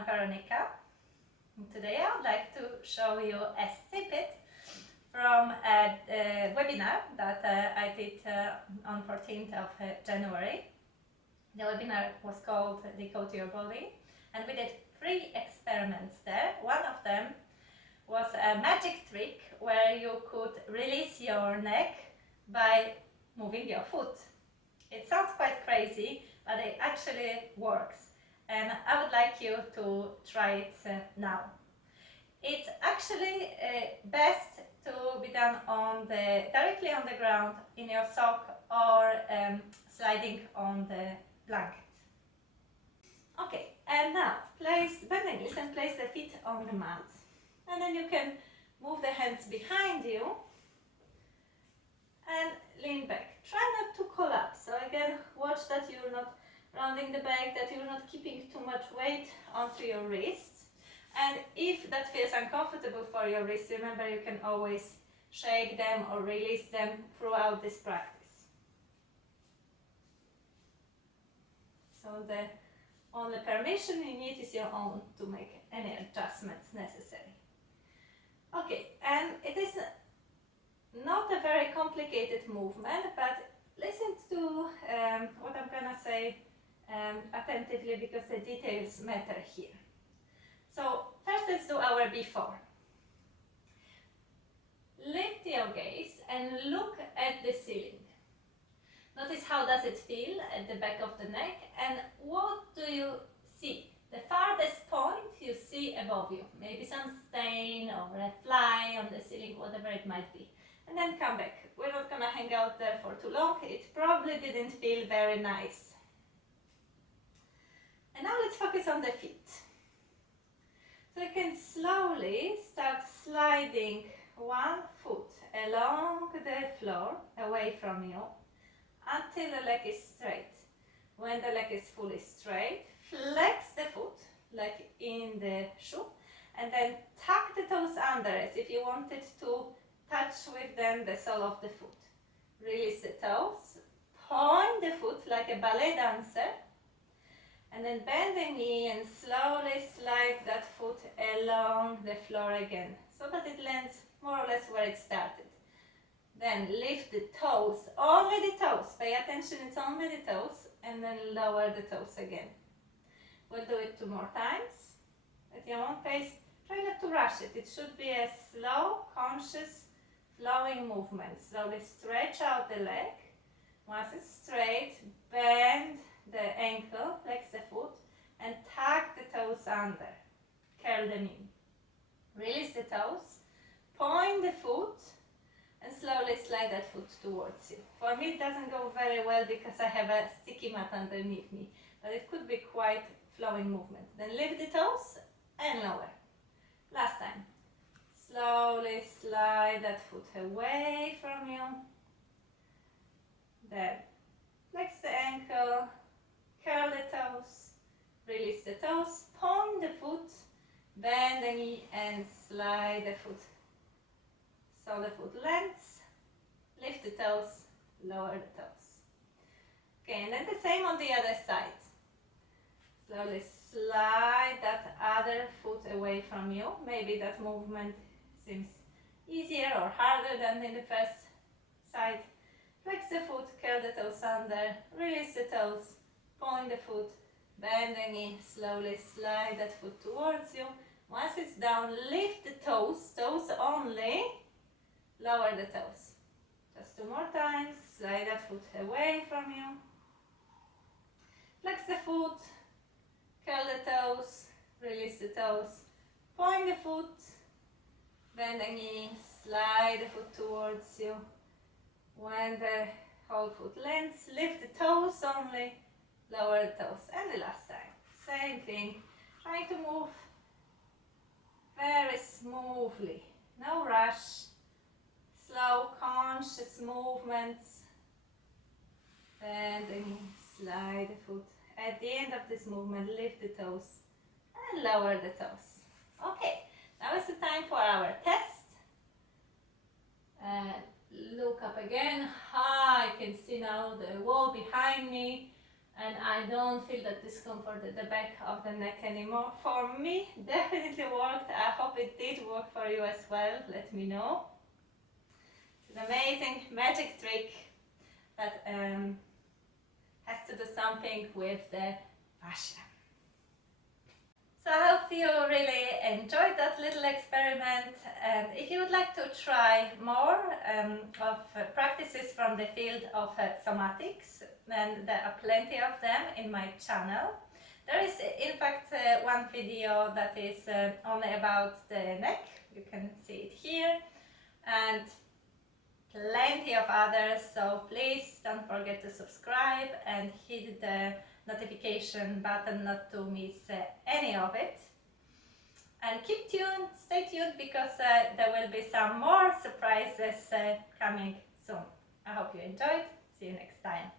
I'm Veronica. Today I would like to show you a snippet from a webinar that I did on 14th of January. The webinar was called Decode Your Body, and we did 3 experiments there. One of them was a magic trick where you could release your neck by moving your foot. It sounds quite crazy, but it actually works, and I would like you to try it now. It's actually best to be done directly on the ground in your sock or sliding on the blanket. Okay, and now bend the knees and place the feet on the mat, and then you can move the hands behind you and lean back. Try not to collapse. So again, watch that you're not rounding the back, that you're not keeping too much weight onto your wrists. And if that feels uncomfortable for your wrists, remember you can always shake them or release them throughout this practice. So the only permission you need is your own to make any adjustments necessary. Okay, and it is not a very complicated movement, but listen to what I'm gonna say attentively, because the details matter here. So first let's do our before. Lift your gaze and look at the ceiling. Notice how does it feel at the back of the neck, and what do you see? The farthest point you see above you. Maybe some stain or a fly on the ceiling, whatever it might be. And then come back. We're not gonna hang out there for too long. It probably didn't feel very nice. And now let's focus on the feet. So you can slowly start sliding one foot along the floor away from you until the leg is straight. When the leg is fully straight, flex the foot like in the shoe, and then tuck the toes under as if you wanted to touch with them the sole of the foot. Release the toes, point the foot like a ballet dancer, and then bend the knee and slowly slide that foot along the floor again, so that it lands more or less where it started. Then lift the toes, only the toes, pay attention, it's only the toes, and then lower the toes again. We'll do it 2 more times at your own pace. Try not to rush it. It should be a slow, conscious, flowing movement. Slowly stretch out the leg. Once it's straight, bend the ankle, flex the foot, and tuck the toes under. Curl them in. Release the toes, point the foot, and slowly slide that foot towards you. For me it doesn't go very well because I have a sticky mat underneath me, but it could be quite flowing movement. Then lift the toes and lower. Last time. Slowly slide that foot away from you. Then flex the ankle, curl the toes, release the toes, point the foot, bend the knee and slide the foot. So the foot lands, lift the toes, lower the toes. Okay, and then the same on the other side. Slowly slide that other foot away from you. Maybe that movement seems easier or harder than in the first side. Flex the foot, curl the toes under, release the toes, point the foot, bend the knee, slowly slide that foot towards you. Once it's down, lift the toes, toes only, lower the toes. Just 2 more times, slide that foot away from you. Flex the foot, curl the toes, release the toes, point the foot, bend the knee, slide the foot towards you. When the whole foot lands, lift the toes only, lower the toes. And the last time, same thing, trying to move very smoothly, no rush, slow, conscious movements. Bend the knee, slide the foot. At the end of this movement, lift the toes and lower the toes. Okay, now is the time for our test. Look up again. I can see now the wall behind me. and I don't feel that discomfort at the back of the neck anymore. For me, definitely worked. I hope it did work for you as well. Let me know. It's an amazing magic trick that has to do something with the fascia. So I hope you really enjoyed that little experiment, and if you would like to try more of practices from the field of somatics, then there are plenty of them in my channel. There is in fact one video that is only about the neck, you can see it here, and plenty of others, so please don't forget to subscribe and hit the notification button not to miss any of it. And keep tuned, stay tuned, because there will be some more surprises coming soon. I hope you enjoyed. See you next time.